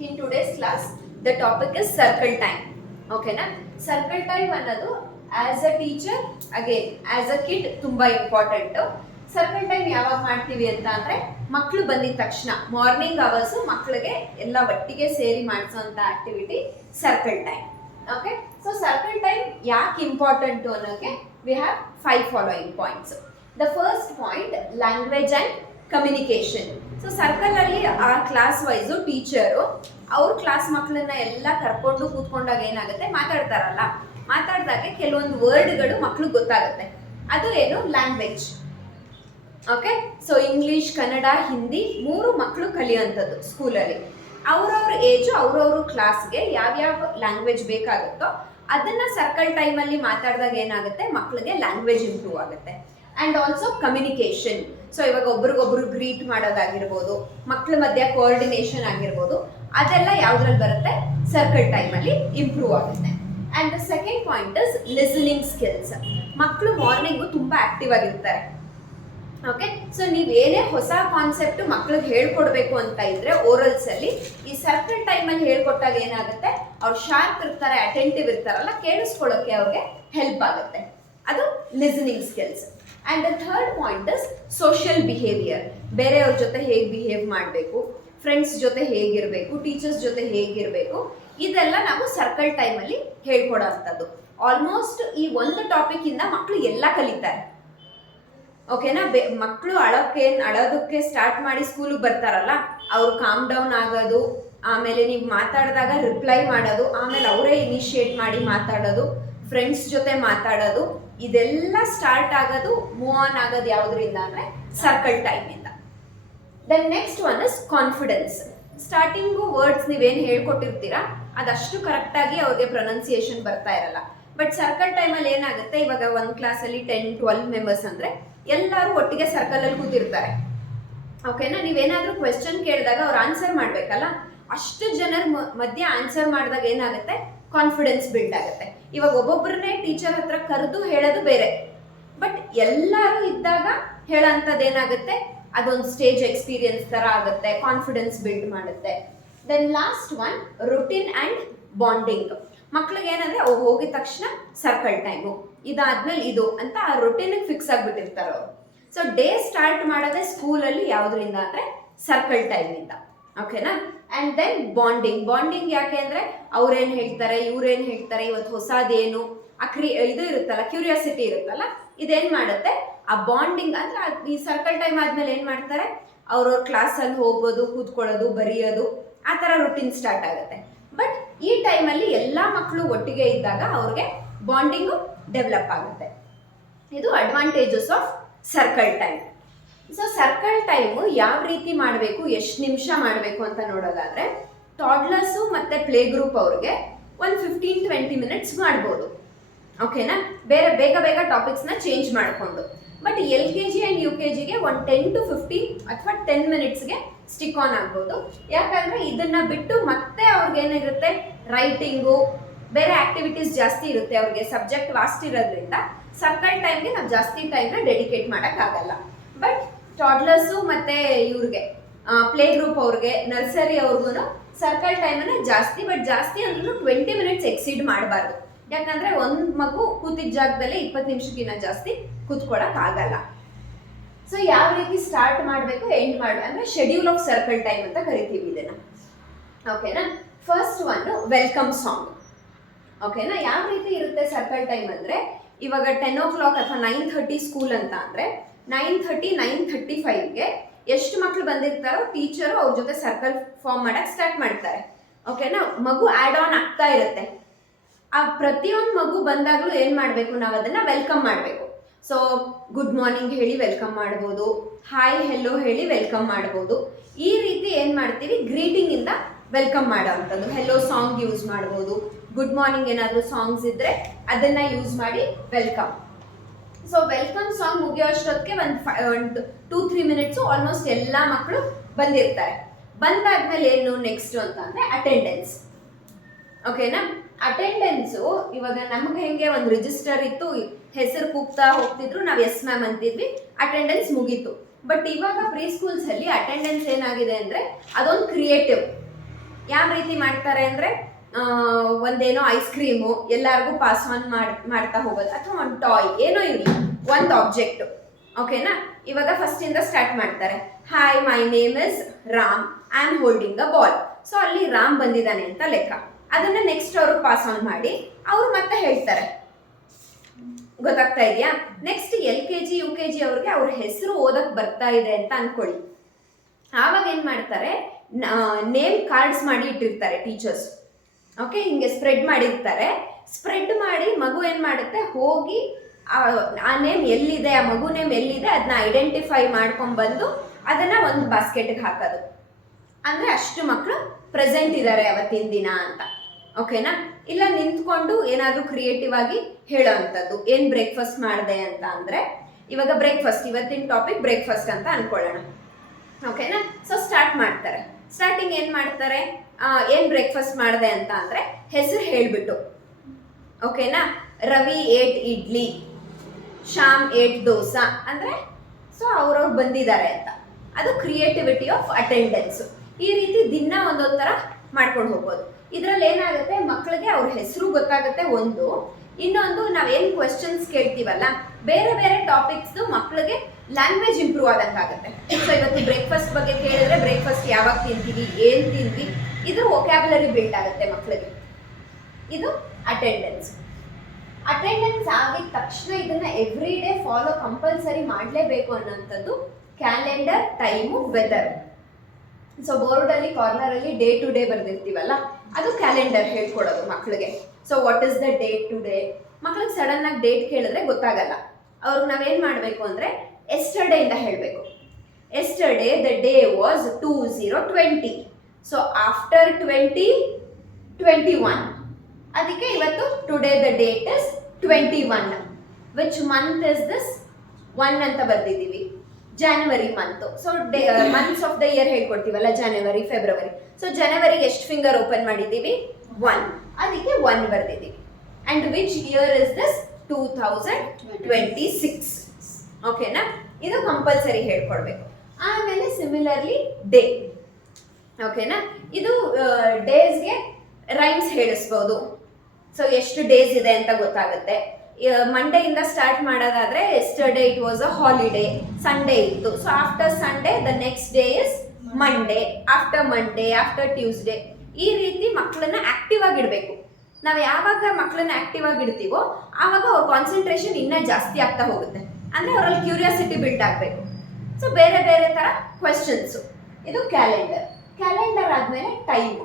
In today's class, the topic is circle time. Okay na? Circle time ಅನ್ನೋದು as a teacher, again, as a kid ತುಂಬಾ important. Circle time ಯಾವಾಗ ಮಾಡ್ತೀವಿ ಅಂತ ಅಂದ್ರೆ ಮಕ್ಕಳು ಬಂದಿದ ತಕ್ಷಣ ಮಾರ್ನಿಂಗ್ ಅವರ್ಸ್ ಮಕ್ಕಳಿಗೆ ಎಲ್ಲ ಒಟ್ಟಿಗೆ ಸೇರಿ ಮಾಡಿಸುವಂತ activity circle time. Okay, so circle time ಯಾಕೆ ಇಂಪಾರ್ಟೆಂಟ್ ಅನ್ನೋಕೆ we have 5 following points. The first point, language and communication. So circle ಅಲ್ಲಿ ಆ ಕ್ಲಾಸ್ ವೈಸು ಟೀಚರು ಅವ್ರ ಕ್ಲಾಸ್ ಮಕ್ಕಳನ್ನ ಎಲ್ಲ ಕರ್ಕೊಂಡು ಕೂತ್ಕೊಂಡಾಗ ಏನಾಗುತ್ತೆ, ಮಾತಾಡಿದಾಗ ಕೆಲವೊಂದು ವರ್ಡ್ಗಳು ಮಕ್ಳಿಗೆ ಗೊತ್ತಾಗುತ್ತೆ. ಅದು ಏನು, language. Okay, so English, Kannada, Hindi 3 ಮಕ್ಕಳು ಕಲಿಯುವಂಥದ್ದು ಸ್ಕೂಲಲ್ಲಿ. ಅವ್ರವ್ರ ಏಜು ಅವ್ರವ್ರ ಕ್ಲಾಸ್ಗೆ ಯಾವ್ಯಾವ ಲ್ಯಾಂಗ್ವೇಜ್ ಬೇಕಾಗುತ್ತೋ ಅದನ್ನ ಸರ್ಕಲ್ ಟೈಮಲ್ಲಿ ಮಾತಾಡಿದಾಗ ಏನಾಗುತ್ತೆ, ಮಕ್ಕಳಿಗೆ ಲ್ಯಾಂಗ್ವೇಜ್ ಇಂಪ್ರೂವ್ ಆಗುತ್ತೆ. And also communication. ಸೊ ಇವಾಗ ಒಬ್ರಿಗೊಬ್ರು ಗ್ರೀಟ್ ಮಾಡೋದಾಗಿರ್ಬೋದು, ಮಕ್ಕಳ ಮಧ್ಯ ಕೋಆರ್ಡಿನೇಷನ್ ಆಗಿರ್ಬೋದು, ಅದೆಲ್ಲ ಯಾವುದ್ರಲ್ಲಿ ಬರುತ್ತೆ, ಸರ್ಕಲ್ ಟೈಮಲ್ಲಿ ಇಂಪ್ರೂವ್ ಆಗುತ್ತೆ. And the second point is listening skills. ಮಕ್ಕಳು ಮಾರ್ನಿಂಗು ತುಂಬ ಆಕ್ಟಿವ್ ಆಗಿರ್ತಾರೆ. ಓಕೆ, ಸೊ ನೀವೇನೇ ಹೊಸ ಕಾನ್ಸೆಪ್ಟ್ ಮಕ್ಳಿಗೆ ಹೇಳ್ಕೊಡ್ಬೇಕು ಅಂತ ಇದ್ರೆ ಓರಲ್ಸ್ ಅಲ್ಲಿ ಈ ಸರ್ಕಲ್ ಟೈಮಲ್ಲಿ ಹೇಳ್ಕೊಟ್ಟಾಗ ಏನಾಗುತ್ತೆ, ಅವ್ರು ಶಾರ್ಪ್ ಇರ್ತಾರೆ, ಅಟೆಂಟಿವ್ ಇರ್ತಾರಲ್ಲ, ಕೇಳಿಸ್ಕೊಳ್ಳೋಕೆ ಅವ್ರಿಗೆ ಹೆಲ್ಪ್ ಆಗುತ್ತೆ. ಅದು listening skills. And the third point is social behaviour. ಬೇರೆಯವ್ರ ಜೊತೆ ಹೇಗೆ ಬಿಹೇವ್ ಮಾಡಬೇಕು, ಫ್ರೆಂಡ್ಸ್ ಜೊತೆ ಹೇಗಿರಬೇಕು, ಟೀಚರ್ಸ್ ಜೊತೆ ಹೇಗಿರಬೇಕು, ಇದೆಲ್ಲ ನಾವು ಸರ್ಕಲ್ ಟೈಮಲ್ಲಿ ಹೇಳ್ಕೊಡೋ ಅಂಥದ್ದು. ಆಲ್ಮೋಸ್ಟ್ ಈ ಒಂದು ಟಾಪಿಕ್ಕಿಂದ ಮಕ್ಕಳು ಎಲ್ಲ ಕಲಿತಾರೆ. ಓಕೆನಾ? ಮಕ್ಕಳು ಅಳೋದಕ್ಕೆ ಸ್ಟಾರ್ಟ್ ಮಾಡಿ ಸ್ಕೂಲಿಗೆ ಬರ್ತಾರಲ್ಲ, ಅವ್ರು ಕಾಮ್ ಡೌನ್ ಆಗೋದು, ಆಮೇಲೆ ನೀವು ಮಾತಾಡಿದಾಗ ರಿಪ್ಲೈ ಮಾಡೋದು, ಆಮೇಲೆ ಅವರೇ ಇನಿಷಿಯೇಟ್ ಮಾಡಿ ಮಾತಾಡೋದು, ಫ್ರೆಂಡ್ಸ್ ಜೊತೆ ಮಾತಾಡೋದು, ಇದೆಲ್ಲ ಸ್ಟಾರ್ಟ್ ಆಗೋದು, ಮೂವ್ ಆನ್ ಆಗೋದು ಯಾವುದರಿಂದ ಅಂದರೆ ಸರ್ಕಲ್ ಟೈಮಿಂದ. Then next one is confidence. Starting words ನೀವೇನು ಹೇಳ್ಕೊಟ್ಟಿರ್ತೀರಾ ಅದಷ್ಟು ಕರೆಕ್ಟಾಗಿ ಅವ್ರಿಗೆ ಪ್ರೊನೌನ್ಸಿಯೇಷನ್ ಬರ್ತಾ ಇರಲ್ಲ. ಬಟ್ ಸರ್ಕಲ್ ಟೈಮಲ್ಲಿ ಏನಾಗುತ್ತೆ, ಇವಾಗ ಒಂದು ಕ್ಲಾಸಲ್ಲಿ 10-12 ಮೆಂಬರ್ಸ್ ಅಂದರೆ ಎಲ್ಲರೂ ಒಟ್ಟಿಗೆ ಸರ್ಕಲಲ್ಲಿ ಕೂತಿರ್ತಾರೆ. ಓಕೆನಾ? ನೀವೇನಾದರೂ ಕ್ವೆಶ್ಚನ್ ಕೇಳಿದಾಗ ಅವ್ರು ಆನ್ಸರ್ ಮಾಡಬೇಕಲ್ಲ, ಅಷ್ಟು ಜನರ ಮಧ್ಯೆ ಆನ್ಸರ್ ಮಾಡಿದಾಗ ಏನಾಗುತ್ತೆ, ಕಾನ್ಫಿಡೆನ್ಸ್ ಬಿಲ್ಡ್ ಆಗುತ್ತೆ. ಇವಾಗ ಒಬ್ಬೊಬ್ಬರನ್ನೇ ಟೀಚರ್ ಹತ್ರ ಕರೆದು ಹೇಳೋದು ಬೇರೆ, ಬಟ್ ಎಲ್ಲರೂ ಇದ್ದಾಗ ಹೇಳೋಂಥದ್ದು ಏನಾಗುತ್ತೆ, ಅದೊಂದು ಸ್ಟೇಜ್ ಎಕ್ಸ್ಪೀರಿಯನ್ಸ್ ಥರ ಆಗುತ್ತೆ, ಕಾನ್ಫಿಡೆನ್ಸ್ ಬಿಲ್ಡ್ ಮಾಡುತ್ತೆ. Then last one, routine and bonding. ಮಕ್ಳಿಗೆ ಏನಂದರೆ ಅವ್ರು ಹೋಗಿದ ತಕ್ಷಣ ಸರ್ಕಲ್ ಟೈಮು, ಇದಾದ್ಮೇಲೆ ಇದು ಅಂತ ಆ ರೊಟೀನಿಗೆ ಫಿಕ್ಸ್ ಆಗಿಬಿಟ್ಟಿರ್ತಾರೆ ಅವರು. ಸೊ ಡೇ ಸ್ಟಾರ್ಟ್ ಮಾಡೋದೇ ಸ್ಕೂಲಲ್ಲಿ ಯಾವುದರಿಂದ ಅಂದರೆ ಸರ್ಕಲ್ ಟೈಮಿಂದ. ಓಕೆನಾ? ಆ್ಯಂಡ್ ದೆನ್ ಬಾಂಡಿಂಗ್ ಯಾಕೆ ಅಂದರೆ ಅವ್ರೇನು ಹೇಳ್ತಾರೆ, ಇವ್ರೇನು ಹೇಳ್ತಾರೆ, ಇವತ್ತು ಹೊಸದೇನು, ಇದು ಇರುತ್ತಲ್ಲ, ಕ್ಯೂರಿಯಾಸಿಟಿ ಇರುತ್ತಲ್ಲ, ಇದೇನು ಮಾಡುತ್ತೆ, ಆ ಬಾಂಡಿಂಗ್ ಅಂದರೆ ಈ ಸರ್ಕಲ್ ಟೈಮ್ ಆದಮೇಲೆ ಏನು ಮಾಡ್ತಾರೆ, ಅವ್ರವ್ರ ಕ್ಲಾಸಲ್ಲಿ ಹೋಗೋದು, ಕೂತ್ಕೊಳ್ಳೋದು, ಬರೆಯೋದು, ಆ ಥರ ರುಟೀನ್ ಸ್ಟಾರ್ಟ್ ಆಗುತ್ತೆ. ಬಟ್ ಈ ಟೈಮಲ್ಲಿ ಎಲ್ಲ ಮಕ್ಕಳು ಒಟ್ಟಿಗೆ ಇದ್ದಾಗ ಅವ್ರಿಗೆ ಬಾಂಡಿಂಗು ಡೆವಲಪ್ ಆಗುತ್ತೆ. ಇದು advantages of circle time. So circle time ಯಾವ ರೀತಿ ಮಾಡಬೇಕು, ಎಷ್ಟು ನಿಮಿಷ ಮಾಡಬೇಕು ಅಂತ ನೋಡೋದಾದರೆ, ಟಾಡ್ಲರ್ಸು ಮತ್ತು ಪ್ಲೇ ಗ್ರೂಪ್ ಅವ್ರಿಗೆ ಒಂದು 15-20 ಮಿನಿಟ್ಸ್ ಮಾಡ್ಬೋದು. ಓಕೆನಾ? ಬೇಗ ಟಾಪಿಕ್ಸ್ನ ಚೇಂಜ್ ಮಾಡಿಕೊಂಡು. ಬಟ್ LKG ಆ್ಯಂಡ್ UKGಗೆ ಒಂದು 10-15 ಅಥವಾ 10 ಮಿನಿಟ್ಸ್ಗೆ ಸ್ಟಿಕ್ ಆನ್ ಆಗ್ಬೋದು. ಯಾಕಂದರೆ ಇದನ್ನು ಬಿಟ್ಟು ಮತ್ತೆ ಅವ್ರಿಗೇನಿರುತ್ತೆ, ರೈಟಿಂಗು, ಬೇರೆ ಆ್ಯಕ್ಟಿವಿಟೀಸ್ ಜಾಸ್ತಿ ಇರುತ್ತೆ, ಅವ್ರಿಗೆ ಸಬ್ಜೆಕ್ಟ್ ವಾಸ್ಟ್ ಇರೋದ್ರಿಂದ ಸರ್ಕಲ್ ಟೈಮ್ಗೆ ನಾವು ಜಾಸ್ತಿ ಟೈಮ್ನ ಡೆಡಿಕೇಟ್ ಮಾಡೋಕ್ಕಾಗಲ್ಲ. ಬಟ್ ಟಾಡ್ಲರ್ಸು ಮತ್ತು ಇವ್ರಿಗೆ ಪ್ಲೇ ಗ್ರೂಪ್ ಅವ್ರಿಗೆ, ನರ್ಸರಿ ಅವ್ರಿಗೂ ಸರ್ಕಲ್ ಟೈಮನ್ನು ಜಾಸ್ತಿ ಅಂದ್ರೂ 20 ಮಿನಿಟ್ಸ್ ಎಕ್ಸೀಡ್ ಮಾಡಬಾರ್ದು. ಯಾಕಂದರೆ ಒಂದು ಮಗು ಕೂತಿದ್ದ ಜಾಗದಲ್ಲಿ 20 ನಿಮಿಷಕ್ಕಿಂತ ಜಾಸ್ತಿ ಕೂತ್ಕೊಳ್ಳೋಕ್ಕಾಗಲ್ಲ. ಸೊ ಯಾವ ರೀತಿ ಸ್ಟಾರ್ಟ್ ಮಾಡಬೇಕು, ಎಂಡ್ ಮಾಡಬೇಕು ಅಂದರೆ ಶೆಡ್ಯೂಲ್ ಆಫ್ ಸರ್ಕಲ್ ಟೈಮ್ ಅಂತ ಕರಿತೀವಿ ಇದನ್ನು. ಓಕೆನಾ? First one welcome song. ಓಕೆನಾ? ಯಾವ ರೀತಿ ಇರುತ್ತೆ ಸರ್ಕಲ್ ಟೈಮ್ ಅಂದರೆ, ಇವಾಗ 10 o'clock ಅಥವಾ 9:30 ಸ್ಕೂಲ್ ಅಂತ ಅಂದರೆ 9:35ಗೆ ಎಷ್ಟು ಮಕ್ಕಳು ಬಂದಿರ್ತಾರೋ ಟೀಚರು ಅವ್ರ ಜೊತೆ ಸರ್ಕಲ್ ಫಾರ್ಮ್ ಮಾಡೋಕ್ಕೆ ಸ್ಟಾರ್ಟ್ ಮಾಡ್ತಾರೆ. ಓಕೆನಾ? ಮಗು ಆ್ಯಡ್ ಆನ್ ಆಗ್ತಾ ಇರುತ್ತೆ. ಆ ಪ್ರತಿಯೊಂದು ಮಗು ಬಂದಾಗಲೂ ಏನು ಮಾಡಬೇಕು, ನಾವು ಅದನ್ನು ವೆಲ್ಕಮ್ ಮಾಡಬೇಕು. ಸೊ ಗುಡ್ ಮಾರ್ನಿಂಗ್ ಹೇಳಿ ವೆಲ್ಕಮ್ ಮಾಡ್ಬೋದು, ಹಾಯ್ ಹೆಲೋ ಹೇಳಿ ವೆಲ್ಕಮ್ ಮಾಡ್ಬೋದು. ಈ ರೀತಿ ಏನು ಮಾಡ್ತೀವಿ, ಗ್ರೀಟಿಂಗಿಂದ ವೆಲ್ಕಮ್ ಮಾಡೋ ಅಂಥದ್ದು. ಹೆಲೋ ಸಾಂಗ್ ಯೂಸ್ ಮಾಡ್ಬೋದು, ಗುಡ್ ಮಾರ್ನಿಂಗ್ ಏನಾದರೂ ಸಾಂಗ್ಸ್ ಇದ್ದರೆ ಅದನ್ನು ಯೂಸ್ ಮಾಡಿ ವೆಲ್ಕಮ್. ಸೊ ವೆಲ್ಕಮ್ ಸಾಂಗ್ ಮುಗಿಯೋ ಅಷ್ಟೊತ್ತಿಗೆ ಒಂದು 2-3 ಮಿನಿಟ್ಸು ಆಲ್ಮೋಸ್ಟ್ ಎಲ್ಲ ಮಕ್ಕಳು ಬಂದಿರ್ತಾರೆ. ಬಂದಾದ್ಮೇಲೆ ಏನು ನೆಕ್ಸ್ಟು ಅಂತ ಅಂದರೆ ಅಟೆಂಡೆನ್ಸ್. ಓಕೆನಾ? ಅಟೆಂಡೆನ್ಸು ಇವಾಗ ನಮಗೆ ಹೆಂಗೆ ಒಂದು ರಿಜಿಸ್ಟರ್ ಇತ್ತು, ಹೆಸರು ಕೂಗ್ತಾ ಹೋಗ್ತಿದ್ರು, ನಾವು ಎಸ್ ಮ್ಯಾಮ್ ಅಂತಿದ್ವಿ, ಅಟೆಂಡೆನ್ಸ್ ಮುಗೀತು. ಬಟ್ ಇವಾಗ ಪ್ರೀ ಸ್ಕೂಲ್ಸಲ್ಲಿ ಅಟೆಂಡೆನ್ಸ್ ಏನಾಗಿದೆ ಅಂದರೆ ಅದೊಂದು ಕ್ರಿಯೇಟಿವ್. ಯಾವ ರೀತಿ ಮಾಡ್ತಾರೆ ಅಂದರೆ ಒಂದೇನೋ ಐಸ್ ಕ್ರೀಮು ಎಲ್ಲರಿಗೂ ಪಾಸ್ ಆನ್ ಮಾಡ್ತಾ ಹೋಗೋದು, ಅಥವಾ ಒಂದು ಟಾಯ್ ಏನೋ ಇರಲಿ, ಒಂದು ಆಬ್ಜೆಕ್ಟು. ಓಕೆನಾ? ಇವಾಗ ಫಸ್ಟಿಂದ ಸ್ಟಾರ್ಟ್ ಮಾಡ್ತಾರೆ. Hi, my name is Ram, I am holding a ball. So ಅಲ್ಲಿ ರಾಮ್ ಬಂದಿದ್ದಾನೆ ಅಂತ ಲೆಕ್ಕ. ಅದನ್ನ ನೆಕ್ಸ್ಟ್ ಅವರು ಪಾಸ್ ಆನ್ ಮಾಡಿ ಅವ್ರು ಮತ್ತೆ ಹೇಳ್ತಾರೆ. ಗೊತ್ತಾಗ್ತಾ ಇದೆಯಾ? ನೆಕ್ಸ್ಟ್ LKG UKG ಅವ್ರಿಗೆ ಅವ್ರ ಹೆಸರು ಓದಕ್ ಬರ್ತಾ ಇದೆ ಅಂತ ಅನ್ಕೊಳ್ಳಿ. ಆವಾಗ ಏನ್ ಮಾಡ್ತಾರೆ, ನೇಮ್ ಕಾರ್ಡ್ಸ್ ಮಾಡಿ ಇಟ್ಟಿರ್ತಾರೆ ಟೀಚರ್ಸ್. ಓಕೆ, ಹಿಂಗೆ ಸ್ಪ್ರೆಡ್ ಮಾಡಿರ್ತಾರೆ. ಸ್ಪ್ರೆಡ್ ಮಾಡಿ ಮಗು ಏನು ಮಾಡುತ್ತೆ, ಹೋಗಿ ಆ ನೇಮ್ ಎಲ್ಲಿದೆ, ಆ ಮಗು ನೇಮ್ ಎಲ್ಲಿದೆ ಅದನ್ನ ಐಡೆಂಟಿಫೈ ಮಾಡ್ಕೊಂಡ್ಬಂದು ಅದನ್ನು ಒಂದು ಬಾಸ್ಕೆಟ್ಗೆ ಹಾಕೋದು. ಅಂದರೆ ಅಷ್ಟು ಮಕ್ಕಳು ಪ್ರೆಸೆಂಟ್ ಇದ್ದಾರೆ ಅವತ್ತಿನ ದಿನ ಅಂತ. ಓಕೆನಾ? ಇಲ್ಲ ನಿಂತ್ಕೊಂಡು ಏನಾದರೂ ಕ್ರಿಯೇಟಿವ್ ಆಗಿ ಹೇಳೋ ಅಂಥದ್ದು. ಏನು ಬ್ರೇಕ್ಫಾಸ್ಟ್ ಮಾಡಿದೆ ಅಂತ ಅಂದರೆ, ಇವಾಗ ಬ್ರೇಕ್ಫಾಸ್ಟ್, ಇವತ್ತಿನ ಟಾಪಿಕ್ ಬ್ರೇಕ್ಫಾಸ್ಟ್ ಅಂತ ಅನ್ಕೊಳ್ಳೋಣ. ಓಕೆನಾ? ಸೊ ಸ್ಟಾರ್ಟ್ ಮಾಡ್ತಾರೆ. ಸ್ಟಾರ್ಟಿಂಗ್ ಏನು ಮಾಡ್ತಾರೆ, ಏನು ಬ್ರೇಕ್ಫಾಸ್ಟ್ ಮಾಡಿದೆ ಅಂತ ಅಂದರೆ ಹೆಸರು ಹೇಳಿಬಿಟ್ಟು. ಓಕೆನಾ? ರವಿ 8 ಇಡ್ಲಿ, ಶ್ಯಾಮ್ 8 ದೋಸೆ ಅಂದರೆ ಸೊ ಅವ್ರವ್ರು ಬಂದಿದ್ದಾರೆ ಅಂತ. ಅದು ಕ್ರಿಯೇಟಿವಿಟಿ ಆಫ್ ಅಟೆಂಡೆನ್ಸು. ಈ ರೀತಿ ದಿನ ಒಂದೊಂದು ಥರ ಮಾಡ್ಕೊಂಡು ಹೋಗ್ಬೋದು. ಇದರಲ್ಲಿ ಏನಾಗುತ್ತೆ, ಮಕ್ಕಳಿಗೆ ಅವ್ರ ಹೆಸರು ಗೊತ್ತಾಗುತ್ತೆ ಒಂದು. ಇನ್ನೊಂದು, ನಾವೇನು ಕ್ವೆಶನ್ಸ್ ಕೇಳ್ತೀವಲ್ಲ, ಬೇರೆ ಬೇರೆ ಟಾಪಿಕ್ಸ್ದು ಮಕ್ಕಳಿಗೆ ಲ್ಯಾಂಗ್ವೇಜ್ ಇಂಪ್ರೂವ್ ಆದಂಗಾಗುತ್ತೆ. ಸೊ ಇವತ್ತು ಬ್ರೇಕ್ಫಾಸ್ಟ್ ಬಗ್ಗೆ ಕೇಳಿದ್ರೆ ಬ್ರೇಕ್ಫಾಸ್ಟ್ ಯಾವಾಗ ತಿಂತೀವಿ, ಏನು ತಿಂದ್ವಿ, ಇದು ವೊಕ್ಯಾಬುಲರಿ ಬಿಲ್ಡ್ ಆಗುತ್ತೆ ಮಕ್ಕಳಿಗೆ. ಇದು ಅಟೆಂಡೆನ್ಸ್. ಅಟೆಂಡೆನ್ಸ್ ಆಗಿದ ತಕ್ಷಣ ಇದನ್ನ ಎವ್ರಿ ಡೇ ಫಾಲೋ ಕಂಪಲ್ಸರಿ ಮಾಡಲೇಬೇಕು ಅನ್ನೋಂಥದ್ದು ಕ್ಯಾಲೆಂಡರ್, ಟೈಮು, ವೆದರ್. ಸೊ ಬೋರ್ಡಲ್ಲಿ ಕಾರ್ನರಲ್ಲಿ ಡೇ ಟು ಡೇ ಬರೆದಿರ್ತೀವಲ್ಲ, ಅದು ಕ್ಯಾಲೆಂಡರ್ ಹೇಳ್ಕೊಡೋದು ಮಕ್ಕಳಿಗೆ. So what is the date today. ಮಕ್ಳಿಗೆ ಸಡನ್ ಆಗಿ ಡೇಟ್ ಕೇಳಿದ್ರೆ ಗೊತ್ತಾಗಲ್ಲ. ಅವ್ರಿಗೆ ನಾವೇನು ಮಾಡಬೇಕು ಅಂದರೆ ಎಸ್ಟರ್ಡೇಯಿಂದ ಹೇಳಬೇಕು. Yesterday the day was 2020. So after 2021. ಅದಕ್ಕೆ ಇವತ್ತು today the date is 21. Which month is this? 1 ಅಂತ ಬರ್ದಿದ್ದೀವಿ, January month. So months of the year ಹೇಳ್ಕೊಡ್ತೀವಲ್ಲ, ಜನವರಿ, ಫೆಬ್ರವರಿ. ಸೊ ಜನವರಿಗೆ ಎಷ್ಟು ಫಿಂಗರ್ ಓಪನ್ ಮಾಡಿದ್ದೀವಿ? 1. ಅದಕ್ಕೆ 1 ಬರ್ದಿದ್ದೀವಿ. And which year is this? 2026. ಓಕೆನಾ? ಇದು ಕಂಪಲ್ಸರಿ ಹೇಳ್ಕೊಡ್ಬೇಕು. ಆಮೇಲೆ ಸಿಮಿಲರ್ಲಿ ಡೇ. ಓಕೆನಾ? ಇದು ಡೇಸ್ಗೆ ರೈಮ್ಸ್ ಹೇಳಿಸ್ಬೋದು. ಸೊ ಎಷ್ಟು ಡೇಸ್ ಇದೆ ಅಂತ ಗೊತ್ತಾಗುತ್ತೆ. ಮಂಡೆಯಿಂದ ಸ್ಟಾರ್ಟ್ ಮಾಡೋದಾದ್ರೆ yesterday it was a holiday, Sunday ಇತ್ತು. So after Sunday the next day is Monday, after Monday, after Tuesday. ಈ ರೀತಿ ಮಕ್ಕಳನ್ನ ಆಕ್ಟಿವ್ ಆಗಿಡಬೇಕು. ನಾವು ಯಾವಾಗ ಮಕ್ಕಳನ್ನ ಆಕ್ಟಿವ್ ಆಗಿ ಇಡ್ತೀವೋ ಆವಾಗ ಅವ್ರ ಕಾನ್ಸಂಟ್ರೇಷನ್ ಇನ್ನೂ ಜಾಸ್ತಿ ಆಗ್ತಾ ಹೋಗುತ್ತೆ. ಅಂದರೆ ಅವರಲ್ಲಿ ಕ್ಯೂರಿಯಾಸಿಟಿ ಬಿಲ್ಡ್ ಆಗಬೇಕು. ಸೊ ಬೇರೆ ಬೇರೆ ಥರ ಕ್ವೆಶನ್ಸು. ಇದು ಕ್ಯಾಲೆಂಡರ್. ಕ್ಯಾಲೆಂಡರ್ ಆದಮೇಲೆ ಟೈಮು.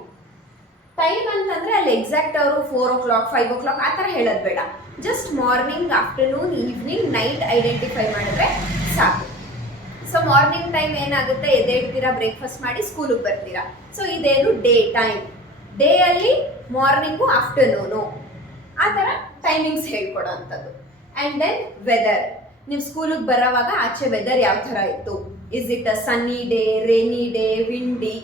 ಟೈಮ್ ಅಂತಂದರೆ ಅಲ್ಲಿ ಎಕ್ಸಾಕ್ಟ್ ಅವರು 4 o'clock 5 o'clock ಆ ಥರ ಹೇಳೋದು ಬೇಡ. Just morning, afternoon, evening, night identify ಮಾಡಿದ್ರೆ ಸಾಕು. ಸೊ ಮಾರ್ನಿಂಗ್ ಟೈಮ್ ಏನಾಗುತ್ತೆ, ಎದ್ದೇಳ್ತೀರಾ, ಬ್ರೇಕ್ಫಾಸ್ಟ್ ಮಾಡಿ ಸ್ಕೂಲಿಗೆ ಬರ್ತೀರಾ. ಸೊ ಇದೇನು ಡೇ ಟೈಮ್. ಡೇ ಅಲ್ಲಿ ಮಾರ್ನಿಂಗು, ಆಫ್ಟರ್ನೂನು ಆ ಥರ ಟೈಮಿಂಗ್ಸ್ ಹೇಳ್ಕೊಡೋ ಅಂಥದ್ದು. And then weather. ನೀವು ಸ್ಕೂಲಿಗೆ ಬರೋವಾಗ ಆಚೆ ವೆದರ್ ಯಾವ ಥರ ಇತ್ತು, is it a sunny day, rainy day, windy.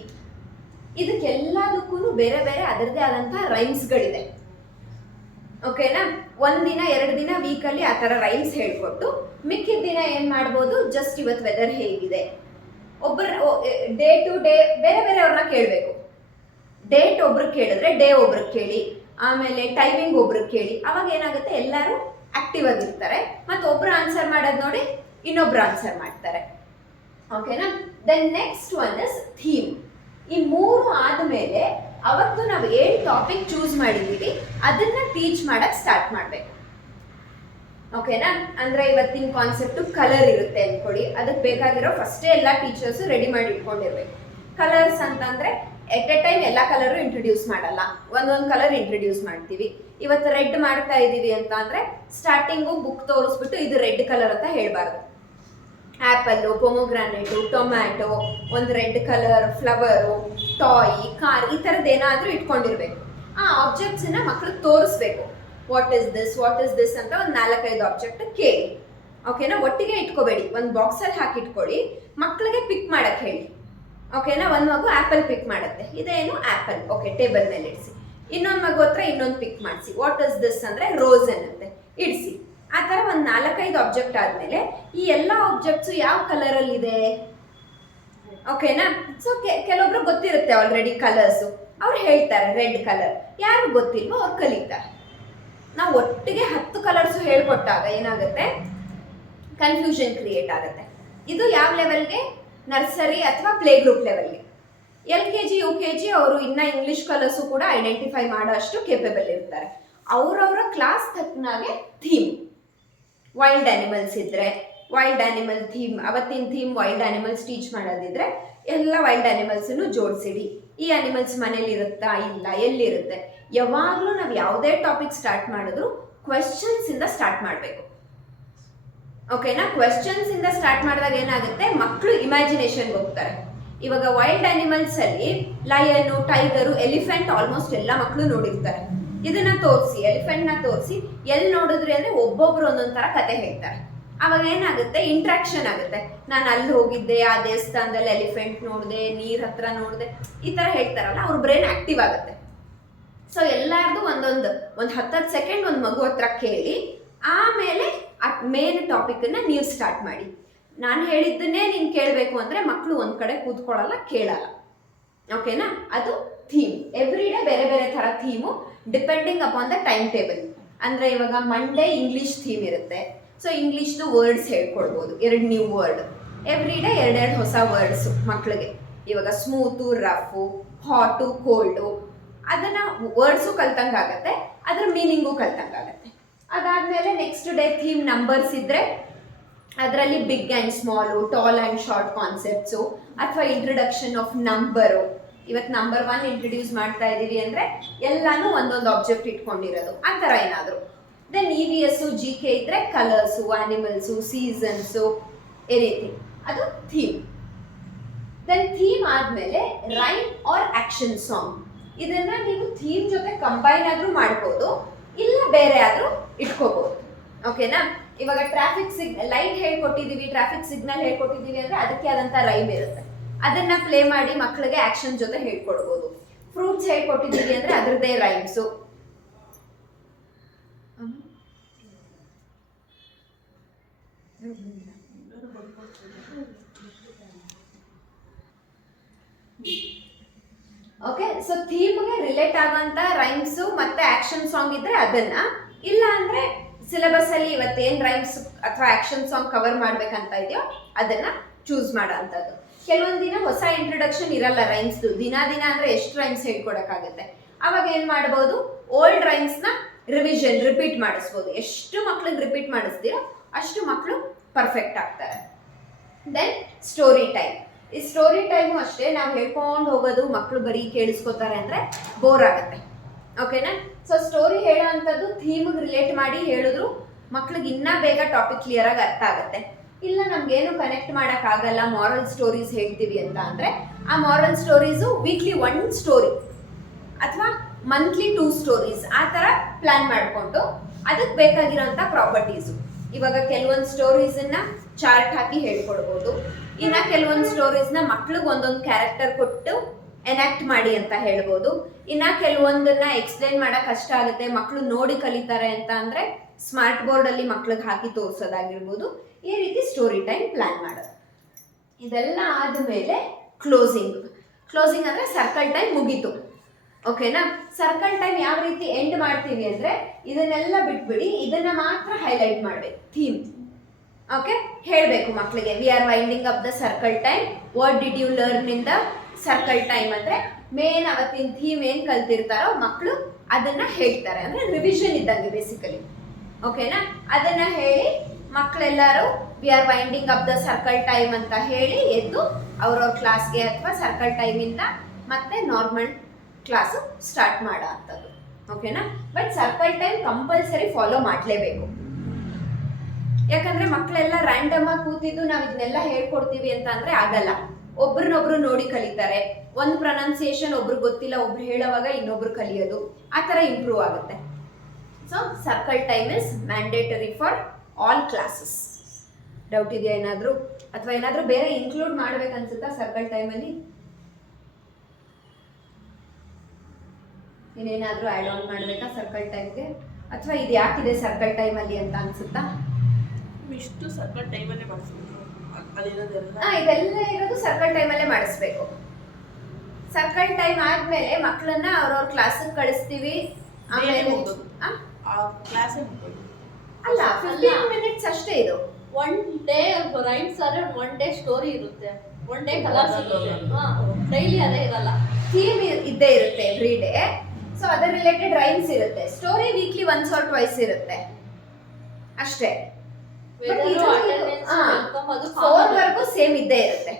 ಇದಕ್ಕೆಲ್ಲದಕ್ಕೂ ಬೇರೆ ಬೇರೆ ಅದರದ್ದೇ ಆದಂಥ ರೈಮ್ಸ್ಗಳಿದೆ. ಓಕೆನಾ? 1 ದಿನ 2 ದಿನ ವೀಕಲ್ಲಿ ಆ ಥರ ರೈಮ್ಸ್ ಹೇಳ್ಕೊಟ್ಟು ಮಿಕ್ಕಿದ ದಿನ ಏನು ಮಾಡ್ಬೋದು, ಜಸ್ಟ್ ಇವತ್ತು ವೆದರ್ ಹೇಗಿದೆ. ಡೇ ಟು ಡೇ ಬೇರೆ ಬೇರೆ ಅವ್ರನ್ನ ಕೇಳಬೇಕು. ಡೇಟ್ ಒಬ್ರಿಗೆ ಕೇಳಿದ್ರೆ ಡೇ ಒಬ್ರಿಗೆ ಕೇಳಿ, ಆಮೇಲೆ ಟೈಮಿಂಗ್ ಒಬ್ರಿಗೆ ಕೇಳಿ. ಅವಾಗ ಏನಾಗುತ್ತೆ, ಎಲ್ಲರೂ ಆಕ್ಟಿವ್ ಆಗಿರ್ತಾರೆ. ಮತ್ತು ಒಬ್ರು ಆನ್ಸರ್ ಮಾಡೋದು ನೋಡಿ ಇನ್ನೊಬ್ರು ಆನ್ಸರ್ ಮಾಡ್ತಾರೆ. ಓಕೆನಾ? Then next one is theme. ಈ 3 ಆದಮೇಲೆ ಅವತ್ತು ನಾವು ಏನು ಟಾಪಿಕ್ ಚೂಸ್ ಮಾಡಿದ್ದೀವಿ ಅದನ್ನ ಟೀಚ್ ಮಾಡಕ್ಕೆ ಸ್ಟಾರ್ಟ್ ಮಾಡಬೇಕು. ಓಕೆನಾ? ಅಂದರೆ ಇವತ್ತಿನ ಕಾನ್ಸೆಪ್ಟು ಕಲರ್ ಇರುತ್ತೆ ಅಂದ್ಕೊಳ್ಳಿ. ಅದಕ್ಕೆ ಬೇಕಾಗಿರೋ ಫಸ್ಟೇ ಎಲ್ಲ ಟೀಚರ್ಸು ರೆಡಿ ಮಾಡಿ ಇಟ್ಕೊಂಡಿರ್ಬೇಕು. ಕಲರ್ಸ್ ಅಂತಂದರೆ ಎಟ್ ಎ ಟೈಮ್ ಎಲ್ಲ ಕಲರು ಇಂಟ್ರೊಡ್ಯೂಸ್ ಮಾಡಲ್ಲ, ಒಂದೊಂದು ಕಲರ್ ಇಂಟ್ರೊಡ್ಯೂಸ್ ಮಾಡ್ತೀವಿ. ಇವತ್ತು ರೆಡ್ ಮಾಡ್ತಾ ಇದ್ದೀವಿ ಅಂತ ಅಂದರೆ ಸ್ಟಾರ್ಟಿಂಗು ಬುಕ್ ತೋರಿಸ್ಬಿಟ್ಟು ಇದು ರೆಡ್ ಕಲರ್ ಅಂತ ಹೇಳಬಾರ್ದು. ಆ್ಯಪಲ್ಲು, ಪೊಮೊಗ್ರಾನೇಟು, ಟೊಮ್ಯಾಟೊ, ಒಂದು red colour, flower, toy, car, ಈ ಥರದ್ದು ಏನಾದರೂ ಇಟ್ಕೊಂಡಿರ್ಬೇಕು. ಆ ಆಬ್ಜೆಕ್ಟ್ಸನ್ನ ಮಕ್ಳಿಗೆ ತೋರಿಸ್ಬೇಕು. ವಾಟ್ ಇಸ್ ದಿಸ್ ಅಂತ ಒಂದು 4-5 ಆಬ್ಜೆಕ್ಟ್ ಕೇಳಿ. ಓಕೆನಾ? ಒಟ್ಟಿಗೆ ಇಟ್ಕೋಬೇಡಿ, ಒಂದು ಬಾಕ್ಸಲ್ಲಿ ಹಾಕಿ ಇಟ್ಕೊಳ್ಳಿ. ಮಕ್ಕಳಿಗೆ ಪಿಕ್ ಮಾಡಕ್ಕೆ ಹೇಳಿ. ಓಕೆನಾ? ಒಂದು ಮಗು ಆ್ಯಪಲ್ ಪಿಕ್ ಮಾಡುತ್ತೆ, ಇದೇನು ಆ್ಯಪಲ್, ಓಕೆ, ಟೇಬಲ್ ಮೇಲೆ ಇಡಿಸಿ. ಇನ್ನೊಂದು ಮಗು ಹತ್ರ ಇನ್ನೊಂದು ಪಿಕ್ ಮಾಡಿಸಿ. ವಾಟ್ ಇಸ್ ದಿಸ್ ಅಂದರೆ ರೋಸ್ ಅನ್ನುತ್ತೆ, ಇಡಿಸಿ. ಆ ಥರ ಒಂದು 4-5 ಆಬ್ಜೆಕ್ಟ್ ಆದಮೇಲೆ ಈ ಎಲ್ಲ ಆಬ್ಜೆಕ್ಟ್ಸು ಯಾವ ಕಲರಲ್ಲಿದೆ. ಓಕೆನಾ? ಸೊ ಕೆಲವೊಬ್ರು ಗೊತ್ತಿರುತ್ತೆ ಆಲ್ರೆಡಿ ಕಲರ್ಸು. ಅವ್ರು ಹೇಳ್ತಾರೆ ರೆಡ್ ಕಲರ್, ಯಾರು ಗೊತ್ತಿಲ್ವೋ ಅವ್ರು ಕಲಿತಾರೆ. ನಾವು ಒಟ್ಟಿಗೆ 10 ಕಲರ್ಸು ಹೇಳ್ಕೊಟ್ಟಾಗ ಏನಾಗುತ್ತೆ, ಕನ್ಫ್ಯೂಷನ್ ಕ್ರಿಯೇಟ್ ಆಗುತ್ತೆ. ಇದು ಯಾವ ಲೆವೆಲ್ಗೆ? ನರ್ಸರಿ ಅಥವಾ ಪ್ಲೇ ಗ್ರೂಪ್ ಲೆವೆಲ್ಗೆ. LKG UKG ಅವರು ಇನ್ನ ಇಂಗ್ಲಿಷ್ ಕಲರ್ಸು ಕೂಡ ಐಡೆಂಟಿಫೈ ಮಾಡೋ ಅಷ್ಟು ಕೇಪಬಲ್ ಇರ್ತಾರೆ. ಅವರವರ ಕ್ಲಾಸ್ ತಕ್ಕನಾಗೆ ಥೀಮ್, ವೈಲ್ಡ್ ಆನಿಮಲ್ಸ್ ಇದ್ರೆ ವೈಲ್ಡ್ ಆನಿಮಲ್ ಥೀಮ್, ಅವತ್ತಿನ ಥೀಮ್ ವೈಲ್ಡ್ ಆನಿಮಲ್ಸ್ ಟೀಚ್ ಮಾಡೋದಿದ್ರೆ ಎಲ್ಲ ವೈಲ್ಡ್ ಆನಿಮಲ್ಸನ್ನು ಜೋಡಿಸಿಡಿ. ಈ ಆನಿಮಲ್ಸ್ ಮನೇಲಿ ಇರುತ್ತಾ, ಇಲ್ಲ, ಎಲ್ಲಿರುತ್ತೆ. ಯಾವಾಗಲೂ ನಾವು ಯಾವುದೇ ಟಾಪಿಕ್ ಸ್ಟಾರ್ಟ್ ಮಾಡಿದ್ರು ಕ್ವೆಶ್ಚನ್ಸ್ ಇಂದ ಸ್ಟಾರ್ಟ್ ಮಾಡಬೇಕು. ಓಕೆನಾ? ಕ್ವೆಶ್ಚನ್ಸ್ ಇಂದ ಸ್ಟಾರ್ಟ್ ಮಾಡಿದಾಗ ಏನಾಗುತ್ತೆ, ಮಕ್ಕಳು ಇಮ್ಯಾಜಿನೇಷನ್ಗೆ ಹೋಗ್ತಾರೆ. ಇವಾಗ ವೈಲ್ಡ್ ಆನಿಮಲ್ಸ್ ಅಲ್ಲಿ ಲಯನ್, ಟೈಗರು, ಎಲಿಫೆಂಟ್ ಆಲ್ಮೋಸ್ಟ್ ಎಲ್ಲ ಮಕ್ಕಳು ನೋಡಿರ್ತಾರೆ. ಇದನ್ನ ತೋರಿಸಿ, ಎಲಿಫೆಂಟ್ ನ ತೋರಿಸಿ ಎಲ್ಲಿ ನೋಡಿದ್ರಿ ಅಂದ್ರೆ ಒಬ್ಬೊಬ್ರು ಒಂದೊಂದ್ ತರ ಕತೆ ಹೇಳ್ತಾರೆ. ಅವಾಗ ಏನಾಗುತ್ತೆ, ಇಂಟ್ರಾಕ್ಷನ್ ಆಗುತ್ತೆ. ನಾನು ಅಲ್ಲಿ ಹೋಗಿದ್ದೆ, ಆ ದೇವಸ್ಥಾನದಲ್ಲಿ ಎಲಿಫೆಂಟ್ ನೋಡಿದೆ, ನೀರ್ ಹತ್ರ ನೋಡಿದೆ, ಈ ತರ ಹೇಳ್ತಾರಲ್ಲ, ಅವ್ರ ಬ್ರೈನ್ ಆಕ್ಟಿವ್ ಆಗುತ್ತೆ. ಸೊ ಎಲ್ಲಾರ್ದು ಒಂದು 10 ಸೆಕೆಂಡ್ ಒಂದು ಮಗು ಹತ್ರ ಕೇಳಿ, ಆಮೇಲೆ ಮೇನ್ ಟಾಪಿಕ್ ಅನ್ನ ನೀವು ಸ್ಟಾರ್ಟ್ ಮಾಡಿ. ನಾನು ಹೇಳಿದ್ದನ್ನೇ ನೀನು ಕೇಳಬೇಕು ಅಂದ್ರೆ ಮಕ್ಕಳು ಒಂದ್ ಕಡೆ ಕೂತ್ಕೊಳ್ಳಲ್ಲ, ಕೇಳಲ್ಲ. ಓಕೆನಾ? ಅದು ಥೀಮ್. ಎವ್ರಿ ಡೇ ಬೇರೆ ಬೇರೆ ತರ theme, depending upon the time table. ಅಂದ್ರೆ ಇವಾಗ ಮಂಡೇ ಇಂಗ್ಲಿಷ್ ಥೀಮ್ ಇರುತ್ತೆ. ಸೊ ಇಂಗ್ಲಿಷ್ದು ವರ್ಡ್ಸ್ ಹೇಳ್ಕೊಡ್ಬೋದು, 2 ನ್ಯೂ ವರ್ಡ್. ಎವ್ರಿ ಡೇ 2 ಹೊಸ ವರ್ಡ್ಸು ಮಕ್ಕಳಿಗೆ. ಇವಾಗ ಸ್ಮೂತು, ರಫು, ಹಾಟು, ಕೋಲ್ಡು, ಅದನ್ನ ವರ್ಡ್ಸು ಕಲ್ತಂಗಾಗತ್ತೆ, ಅದ್ರ ಮೀನಿಂಗು ಕಲ್ತಂಗಾಗತ್ತೆ. ಅದಾದ್ಮೇಲೆ ನೆಕ್ಸ್ಟ್ ಡೇ ಥೀಮ್ ನಂಬರ್ಸ್ ಇದ್ರೆ ಅದರಲ್ಲಿ big and small, tall and short concepts, ಅಥವಾ ಇಂಟ್ರೊಡಕ್ಷನ್ ಆಫ್ ನಂಬರು. ಇವತ್ತು ನಂಬರ್ 1 ಇಂಟ್ರೊಡ್ಯೂಸ್ ಮಾಡ್ತಾ ಇದ್ದೀವಿ ಅಂದರೆ ಎಲ್ಲಾನು ಒಂದೊಂದು ಆಬ್ಜೆಕ್ಟ್ ಇಟ್ಕೊಂಡಿರೋದು, ಆ ಥರ ಏನಾದರೂ. ದೆನ್ EVS, GK ಇದ್ರೆ ಕಲರ್ಸು, ಆನಿಮಲ್ಸು, ಸೀಸನ್ಸು, ಎನಿಥಿಂಗ್. ಅದು ಥೀಮ್. ದೆನ್ ಥೀಮ್ ಆದಮೇಲೆ ರೈಮ್ ಆರ್ ಆಕ್ಷನ್ ಸಾಂಗ್. ಇದನ್ನ ನೀವು ಥೀಮ್ ಜೊತೆ ಕಂಬೈನ್ ಆದ್ರೂ ಮಾಡ್ಬೋದು, ಇಲ್ಲ ಬೇರೆ ಆದ್ರೂ ಇಟ್ಕೋಬಹುದು. ಓಕೆನಾ? ಇವಾಗ ಟ್ರಾಫಿಕ್ ಲೈಟ್ ಹೇಳ್ಕೊಟ್ಟಿದೀವಿ, ಟ್ರಾಫಿಕ್ ಸಿಗ್ನಲ್ ಹೇಳ್ಕೊಟ್ಟಿದೀವಿ ಅಂದ್ರೆ ಅದಕ್ಕೆ ಆದಂತ ರೈಮ್ ಇರುತ್ತೆ. ಅದನ್ನ ಪ್ಲೇ ಮಾಡಿ ಮಕ್ಕಳಿಗೆ ಆಕ್ಷನ್ ಜೊತೆ ಹೇಳ್ಕೊಡ್ಬೋದು. ಫ್ರೂಟ್ಸ್ ಹೇಳ್ಕೊಟ್ಟಿದೀವಿ ಅಂದ್ರೆ ಅದ್ರದ್ದೇ ರೈಮ್ಸು. ಓಕೆ, ಸೊ ಥೀಮ್ಗೆ ರಿಲೇಟ್ ಆಗುವಂತ ರೈಮ್ಸು ಮತ್ತೆ ಆಕ್ಷನ್ ಸಾಂಗ್ ಇದ್ರೆ ಅದನ್ನ, ಇಲ್ಲ ಅಂದ್ರೆ ಸಿಲೆಬಸ್ ಅಲ್ಲಿ ಇವತ್ತೇನ್ ರೈಮ್ಸ್ ಅಥವಾ ಆಕ್ಷನ್ ಸಾಂಗ್ ಕವರ್ ಮಾಡ್ಬೇಕಂತ ಇದೆಯೋ ಅದನ್ನ ಚೂಸ್ ಮಾಡೋ ಅಂಥದ್ದು. ಕೆಲವೊಂದು ದಿನ ಹೊಸ ಇಂಟ್ರೊಡಕ್ಷನ್ ಇರಲ್ಲ ರೈಮ್ಸ್ದು, ದಿನ ಅಂದ್ರೆ ಎಷ್ಟು ರೈಮ್ಸ್ ಹೇಳ್ಕೊಡಕ್ಕಾಗತ್ತೆ. ಅವಾಗ ಏನ್ ಮಾಡ್ಬೋದು, ಓಲ್ಡ್ ರೈಮ್ಸ್ನ ರಿಪೀಟ್ ಮಾಡಿಸ್ಬೋದು. ಎಷ್ಟು ಮಕ್ಳಿಗೆ ರಿಪೀಟ್ ಮಾಡಿಸ್ತೀರೋ ಅಷ್ಟು ಮಕ್ಕಳು ಪರ್ಫೆಕ್ಟ್ ಆಗ್ತಾರೆ. Then story time. ಈ ಸ್ಟೋರಿ ಟೈಮು ಅಷ್ಟೇ, ನಾವು ಹೇಳ್ಕೊಂಡು ಹೋಗೋದು ಮಕ್ಕಳು ಬರೀ ಕೇಳಿಸ್ಕೋತಾರೆ ಅಂದ್ರೆ ಬೋರ್ ಆಗುತ್ತೆ. ಓಕೆನಾ? ಸೊ ಸ್ಟೋರಿ ಹೇಳೋ ಅಂಥದ್ದು ಥೀಮ್ಗೆ ರಿಲೇಟ್ ಮಾಡಿ ಹೇಳಿದ್ರು ಮಕ್ಳಿಗೆ ಇನ್ನೂ ಬೇಗ ಟಾಪಿಕ್ ಕ್ಲಿಯರ್ ಆಗಿ ಅರ್ಥ ಆಗುತ್ತೆ. ಇಲ್ಲ ನಮ್ಗೇನು ಕನೆಕ್ಟ್ ಮಾಡೋಕ್ಕಾಗಲ್ಲ, ಮಾರಲ್ ಸ್ಟೋರೀಸ್ ಹೇಳ್ತೀವಿ ಅಂತ ಅಂದರೆ ಆ ಮಾರಲ್ ಸ್ಟೋರೀಸು ವೀಕ್ಲಿ 1 ಸ್ಟೋರಿ ಅಥವಾ ಮಂತ್ಲಿ 2 ಸ್ಟೋರೀಸ್ ಆ ಥರ ಪ್ಲ್ಯಾನ್ ಮಾಡಿಕೊಂಡು ಅದಕ್ಕೆ ಬೇಕಾಗಿರೋಂಥ ಪ್ರಾಪರ್ಟೀಸು. ಇವಾಗ ಕೆಲವೊಂದು ಸ್ಟೋರೀಸನ್ನ ಚಾರ್ಟ್ ಹಾಕಿ ಹೇಳ್ಕೊಡ್ಬೋದು, ಇನ್ನು ಕೆಲವೊಂದು ಸ್ಟೋರೀಸ್ನ ಮಕ್ಳಿಗೆ ಒಂದೊಂದು ಕ್ಯಾರೆಕ್ಟರ್ ಕೊಟ್ಟು ಎನಾಕ್ಟ್ ಮಾಡಿ ಅಂತ ಹೇಳ್ಬೋದು. ಇನ್ನು ಕೆಲವೊಂದನ್ನ ಎಕ್ಸ್ಪ್ಲೇನ್ ಮಾಡೋಕೆ ಕಷ್ಟ ಆಗುತ್ತೆ, ಮಕ್ಕಳು ನೋಡಿ ಕಲಿತಾರೆ ಅಂತ ಅಂದರೆ ಸ್ಮಾರ್ಟ್ ಬೋರ್ಡಲ್ಲಿ ಮಕ್ಳಿಗೆ ಹಾಕಿ ತೋರಿಸೋದಾಗಿರ್ಬೋದು. ಈ ರೀತಿ ಸ್ಟೋರಿ ಟೈಮ್ ಪ್ಲ್ಯಾನ್ ಮಾಡೋದು. ಇದೆಲ್ಲ ಆದಮೇಲೆ ಕ್ಲೋಸಿಂಗ್ ಅಂದರೆ ಸರ್ಕಲ್ ಟೈಮ್ ಮುಗೀತು. ಓಕೆನಾ? ಸರ್ಕಲ್ ಟೈಮ್ ಯಾವ ರೀತಿ ಎಂಡ್ ಮಾಡ್ತೀವಿ ಅಂದರೆ ಇದನ್ನೆಲ್ಲ ಬಿಟ್ಬಿಡಿ, ಇದನ್ನ ಮಾತ್ರ ಹೈಲೈಟ್ ಮಾಡಬೇಕು. ಥೀಮ್ ಓಕೆ ಹೇಳಬೇಕು ಮಕ್ಕಳಿಗೆ, we are winding up the circle time, what did you learn in the circle time ಅಂದರೆ ಮೇನ್ ಅವತ್ತಿನ ಥೀಮ್ ಏನು ಕಲ್ತಿರ್ತಾರೋ ಮಕ್ಕಳು ಅದನ್ನ ಹೇಳ್ತಾರೆ. ಅಂದರೆ ರಿವಿಷನ್ ಇದ್ದಂಗೆ ಬೇಸಿಕಲಿ. ಓಕೆನಾ? ಅದನ್ನ ಹೇಳಿ ಮಕ್ಕಳೆಲ್ಲರೂ we are winding up the circle time ಅಂತ ಹೇಳಿ ಎದ್ದು ಅವ್ರವ್ರ ಕ್ಲಾಸ್ಗೆ ಅಥವಾ ಸರ್ಕಲ್ ಟೈಮಿಂದ ಮತ್ತೆ ನಾರ್ಮಲ್ ಕ್ಲಾಸು ಸ್ಟಾರ್ಟ್ ಮಾಡೋ ಅಂಥದ್ದು. ಓಕೆನಾ? But circle time compulsory follow ಮಾಡಲೇಬೇಕು. ಯಾಕಂದ್ರೆ ಮಕ್ಕಳೆಲ್ಲ ರ್ಯಾಂಡಮ್ ಆಗಿ ಕೂತಿದ್ದು ನಾವು ಇದನ್ನೆಲ್ಲ ಹೇಳ್ಕೊಡ್ತೀವಿ ಅಂತ ಅಂದ್ರೆ ಆಗಲ್ಲ. ಒಬ್ರನ್ನೊಬ್ರು ನೋಡಿ ಕಲಿತಾರೆ. ಒಂದು ಪ್ರೊನೌನ್ಸಿಯೇಷನ್ ಒಬ್ರಿಗೆ ಗೊತ್ತಿಲ್ಲ, ಒಬ್ರು ಹೇಳೋವಾಗ ಇನ್ನೊಬ್ರು ಕಲಿಯೋದು, ಆ ಥರ ಇಂಪ್ರೂವ್ ಆಗುತ್ತೆ. So circle time is mandatory for all classes. Doubt ಇದೆಯಾ ಏನಾದರೂ, ಅಥವಾ ಏನಾದರೂ ಬೇರೆ ಇನ್ಕ್ಲೂಡ್ ಮಾಡ್ಬೇಕನ್ಸುತ್ತಾ ಸರ್ಕಲ್ ಟೈಮಲ್ಲಿ? ಇನ್ನೇನಾದರೂ ಆ್ಯಡ್ ಆನ್ ಮಾಡಬೇಕಾ ಸರ್ಕಲ್ ಟೈಮ್ಗೆ, ಅಥವಾ ಇದು ಯಾಕಿದೆ ಸರ್ಕಲ್ ಟೈಮಲ್ಲಿ ಅಂತ ಅನ್ಸುತ್ತಾ? ಇಷ್ಟು ಸರ್ಕಲ್ ಟೈಮಲ್ಲೇ ಮಾಡಿಸ್ಬೇಕು, ಇದೆಲ್ಲ ಇರೋದು ಸರ್ಕಲ್ ಟೈಮಲ್ಲೇ ಮಾಡಿಸ್ಬೇಕು. ಸರ್ಕಲ್ ಟೈಮ್ ಆದ್ಮೇಲೆ ಮಕ್ಕಳನ್ನ ಅವ್ರವ್ರ ಕ್ಲಾಸಿಗೆ ಕಳಿಸ್ತೀವಿ. ಆಮೇಲೆ ಹೋಗೋದು. ಆ? ಆ ಕ್ಲಾಸೇ ಮುಗ್ದು. ಅಲ್ಲ 15 ಮಿನಿಟ್ಸ್ ಅಷ್ಟೇ ಇದು. ಒನ್ ಡೇ ರೈಮ್ಸ್ ಆದ್ರೆ ಒನ್ ಡೇ ಸ್ಟೋರಿ ಇರುತ್ತೆ, ಒನ್ ಡೇ ಕಲರ್ಸ್ ಇರುತ್ತೆ. ಡೈಲಿ ಅದೇ ಇರಲ್ಲ. ಥೀಮ್ ಇದ್ದೇ ಇರುತ್ತೆ every day. So other related rhymes ಇರುತ್ತೆ. Story weekly once or twice ಇರುತ್ತೆ ಅಷ್ಟೇ. ಅದು 4 ವರ್ಗೂ ಸೇಮ್ ಇದ್ದೇ ಇರುತ್ತೆ.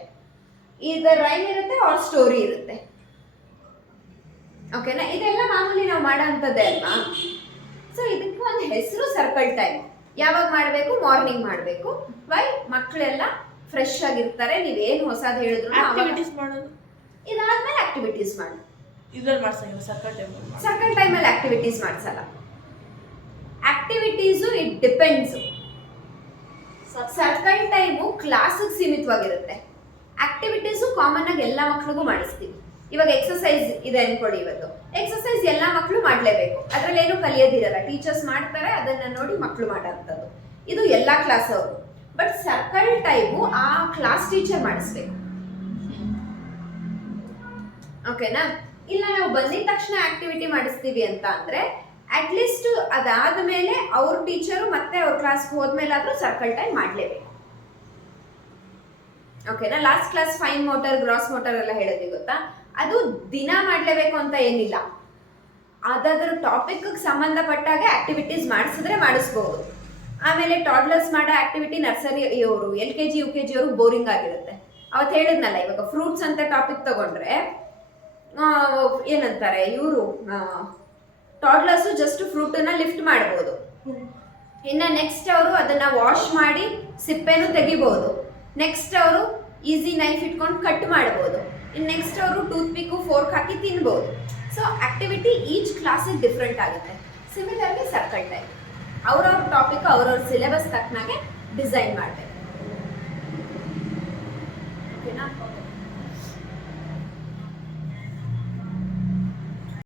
ಇದು ರೈಮ್ ಇರುತ್ತೆ ಆರ್ ಸ್ಟೋರಿ ಇರುತ್ತೆ. ಓಕೆನಾ? ಇದೆಲ್ಲ ಮಾಮೂಲಿ ನಾವು ಮಾಡೋ ಅಂಥದ್ದೇ ಅಲ್ವಾ? ಸೊ ಇದಕ್ಕೆ ಒಂದು ಹೆಸರು ಸರ್ಕಲ್ ಟೈಮ್. ಯಾವಾಗ ಮಾಡಬೇಕು? ಮಾರ್ನಿಂಗ್ ಮಾಡಬೇಕು. ವೈ? ಮಕ್ಕಳೆಲ್ಲ ಫ್ರೆಶ್ ಆಗಿರ್ತಾರೆ. ನೀವೇನು ಹೊಸದು ಹೇಳಿದ್ರು ಆಕ್ಟಿವಿಟೀಸ್ ಮಾಡೋದು. ಇದಾದ್ಮೇಲೆ ಆಕ್ಟಿವಿಟೀಸ್ ಮಾಡಿ. ಇದ್ರಲ್ಲಿ ಮಾಡ್ಸಂಗಿಲ್ಲ ಸರ್ಕಲ್ ಟೈಮ್. ಸರ್ಕಲ್ ಟೈಮಲ್ಲಿ ಆಕ್ಟಿವಿಟೀಸ್ ಮಾಡಿಸಲ್ಲ. Activities it depends. Circle time ಕ್ಲಾಸಿಗೆ ಸೀಮಿತವಾಗಿರುತ್ತೆ. ಆಕ್ಟಿವಿಟೀಸು ಕಾಮನ್ ಆಗಿ ಎಲ್ಲ ಮಕ್ಳಿಗೂ ಮಾಡಿಸ್ತೀವಿ. ಇವಾಗ ಎಕ್ಸಸೈಸ್ ಇದೆ ಅನ್ಕೊಳ್ಳಿ, ಇವತ್ತು ಎಕ್ಸಸೈಸ್ ಎಲ್ಲ ಮಕ್ಕಳು ಮಾಡಲೇಬೇಕು. ಅದ್ರಲ್ಲಿ ಏನು ಕಲಿಯೋದಿರಲ್ಲ, ಟೀಚರ್ಸ್ ಮಾಡ್ತಾರೆ, ಅದನ್ನ ನೋಡಿ ಮಕ್ಕಳು ಮಾಡೋಂಥದ್ದು. ಇದು ಎಲ್ಲ ಕ್ಲಾಸ್ ಅವರು. ಬಟ್ ಸರ್ಕಲ್ ಟೈಮು ಆ ಕ್ಲಾಸ್ ಟೀಚರ್ ಮಾಡಿಸ್ಬೇಕು. ಓಕೆನಾ? ಇಲ್ಲ ನಾವು ಬಂದಿದ ತಕ್ಷಣ ಆಕ್ಟಿವಿಟಿ ಮಾಡಿಸ್ತೀವಿ ಅಂತ ಅಂದ್ರೆ ಅಟ್ಲೀಸ್ಟ್ ಅದಾದ ಮೇಲೆ ಅವ್ರ ಟೀಚರು ಮತ್ತೆ ಅವ್ರ ಕ್ಲಾಸ್ಗೆ ಹೋದ್ಮೇಲಾದ್ರೂ ಸರ್ಕಲ್ ಟೈಮ್ ಮಾಡಲೇಬೇಕು. ಓಕೆನಾ? Last class fine motor, gross motor ಎಲ್ಲ ಹೇಳಿದ್ವಿ ಗೊತ್ತಾ? ಅದು ದಿನ ಮಾಡಲೇಬೇಕು ಅಂತ ಏನಿಲ್ಲ. ಅದಾದ್ರ ಟಾಪಿಕ್ ಸಂಬಂಧಪಟ್ಟಾಗ ಆಕ್ಟಿವಿಟೀಸ್ ಮಾಡಿಸಿದ್ರೆ ಮಾಡಿಸ್ಬೋದು. ಆಮೇಲೆ ಟಾಡ್ಲರ್ಸ್ ಮಾಡೋ ಆಕ್ಟಿವಿಟಿ ನರ್ಸರಿ ಅವರು LKG UKG ಅವ್ರಿಗೆ ಬೋರಿಂಗ್ ಆಗಿರುತ್ತೆ. ಅವತ್ತು ಹೇಳಿದ್ನಲ್ಲ, ಇವಾಗ ಫ್ರೂಟ್ಸ್ ಅಂತ ಟಾಪಿಕ್ ತಗೊಂಡ್ರೆ ಏನಂತಾರೆ ಇವರು, ಟಾಡ್ಲರ್ಸು ಜಸ್ಟ್ ಫ್ರೂಟನ್ನ ಲಿಫ್ಟ್ ಮಾಡ್ಬೋದು. ಇನ್ನು ನೆಕ್ಸ್ಟ್ ಅವರು ಅದನ್ನ ವಾಶ್ ಮಾಡಿ ಸಿಪ್ಪೆನೂ ತೆಗಿಬೋದು. ನೆಕ್ಸ್ಟ್ ಅವರು ಈಸಿ ನೈಫ್ ಇಟ್ಕೊಂಡು ಕಟ್ ಮಾಡ್ಬೋದು. ಇನ್ನು ನೆಕ್ಸ್ಟ್ ಅವರು ಟೂತ್ ಪಿಕ್ಕು ಫೋರ್ಕ್ ಹಾಕಿ ತಿನ್ಬೋದು. ಸೊ ಆಕ್ಟಿವಿಟಿ ಈಚ್ ಕ್ಲಾಸಿಗೆ ಡಿಫ್ರೆಂಟ್ ಆಗುತ್ತೆ. ಸಿಮಿಲರ್ಲಿ ಸರ್ಕಲ್ ಟೈಮ್ ಅವ್ರವ್ರ ಟಾಪಿಕ್ ಅವ್ರವ್ರ ಸಿಲೆಬಸ್ ತಕ್ಕನಾಗೆ ಡಿಸೈನ್ ಮಾಡಬೇಕು. ಓಕೆನಾ?